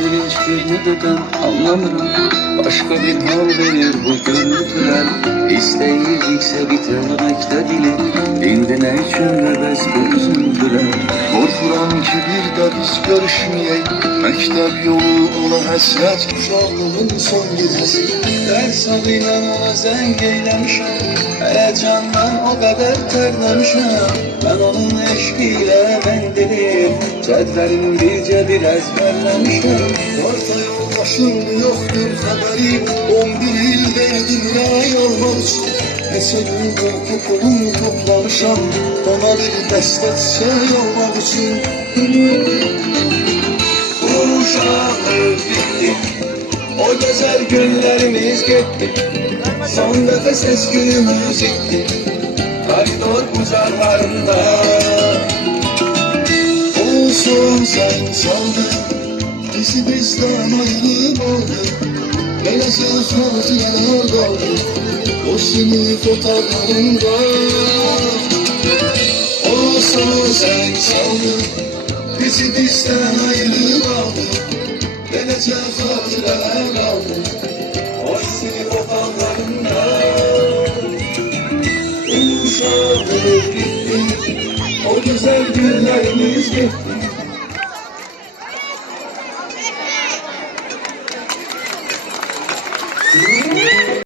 sevinçtir neden anlamıram. Başka bir hal verir bu görüntüler. İsteyildikse bitirmekte dili. İndi ne için bebez bu üzüntüler. Korkuram ki bir de biz görüşmeyek. Mektep yolu ola həsrət uşaqlığın son gecəsi. Dərs adıyla ona zəng eyləmişəm. Hələ candan o qədər tərləmişəm. Mən onun eşqi ilə mendiliyim. Cədvəlin bircə bir əzbərləmişəm. Orta yoldaşımdı yoxdur xəbərim. 11 il verdim rəy olmaq üçün. Neçə gün qorxumu toplamışam. Ona bir dəstə çiçək olmaq üçün. Uşaqlıq bitdi, o gözəl günlərimiz getdi. Son nəfəs günümüz itdi, koridor bucaqlarında. Olsun sən saldın, bizi bizdən ayrılıb oldu. Beləcə xatirələr qaldı, o sinif otaqlarında. Olsun sən saldın, bizi bizdən ayrılıb aldı. Beləcə xatirələr qaldı, o sinif otaqlarında. Uşaqlıq bitdi, o gözəl günlərimiz getdi.